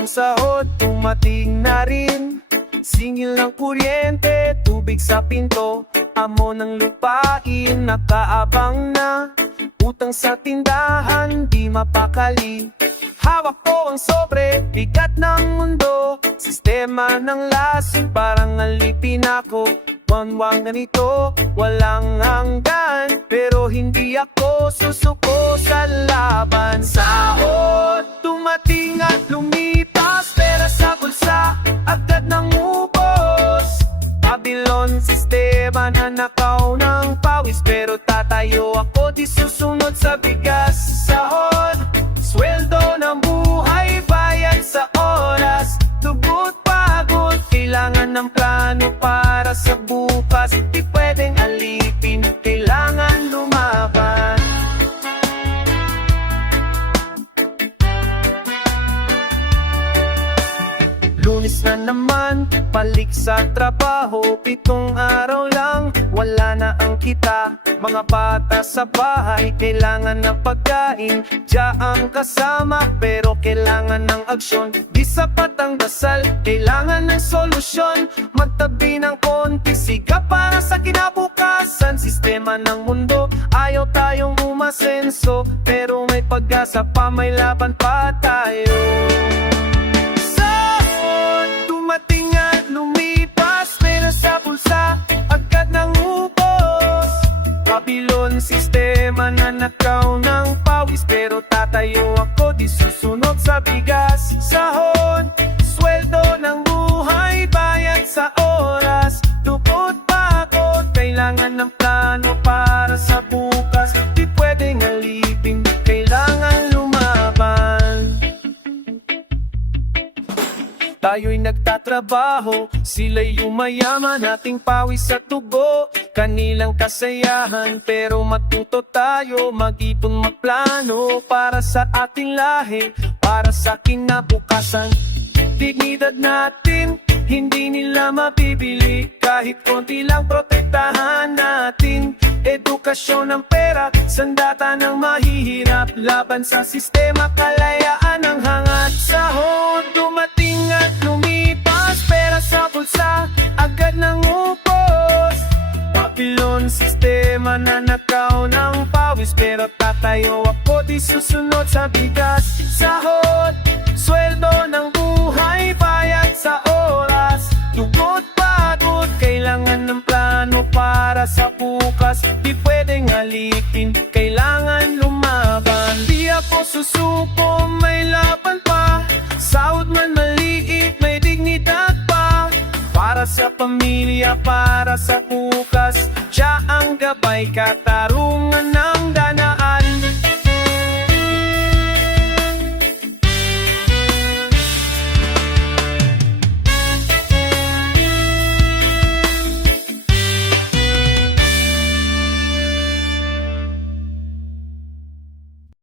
ng sahod, tumating na rin. Singil ng kuryente, tubig sa pinto, amo ng lupain, nakaabang na. Utang sa tindahan, di mapakali. Hawak ko ang sobre, bigat ng mundo. Sistema ng lasing, parang alipin ako. Wanwang ganito, walang hanggan. Pero hindi ako susuko sa laban. Sahod, tumating at lumipas. Pera sa bulsa, agad nang ubos. Babylon, sistema na nakaw ng pawis. Pero tatayo ako, di susunod sa bigas. Sahod, sweldo ng buhay, bayad sa oras. Tugot pagod, kailangan ng plano para sa bukas. Di pwedeng alipin, kailangan lumaban. Lunes na naman, balik sa trabaho. 7 araw lang, wala na ang kita. Mga bata sa bahay, kailangan ng pagkain. Diyan kasama, pero kailangan ng aksyon. Di sapat ang dasal, kailangan ng solusyon. Magtabi ng konti, siga para sa kinabukasan. Sistema ng mundo, ayaw tayong umasenso. Pero may pag-asa pa, may laban pa tayo. Dumating at lumipas, pera sa bulsa, agad ng ubos. Babylon, sistema na nakaw ng pawis. Pero tatayo ako, di susunod sa bigas. Sahod, sweldo ng buhay, bayad sa oras. Tukot pagod, kailangan ng plano para sa bukas. Di pwedeng alipin, kailangan lumaban. Tayo'y nagtatrabaho, sila'y yumayaman, ating pawis sa tubo, kanilang kasayahan. Pero matuto tayo, mag-ipon, magplano para sa ating lahi, para sa kinabukasan. Dignidad natin, hindi nila mapipili, kahit konti lang protektahan natin. Edukasyon ng pera, sandata ng mahihirap, laban sa sistema, kalayaan ang hangat. Sahod, dumating at lumipas, pera sa bulsa, agad ng upos. Babylon, sistema na nakaw ng pawis. Pero tatayo ako, di susunod sa bigas. Sahod, sweldo ng buhay, bayad sa oras. Tugot pagod, kailangan ng plano para sa bukas. Di pwedeng alipin, kailangan lumaban. Di ako susuko, may laban pa. Sahod man maliit, may dignidad pa. Para sa pamilya, para sa bukas. Siya ang gabay, katarungan ng danaan.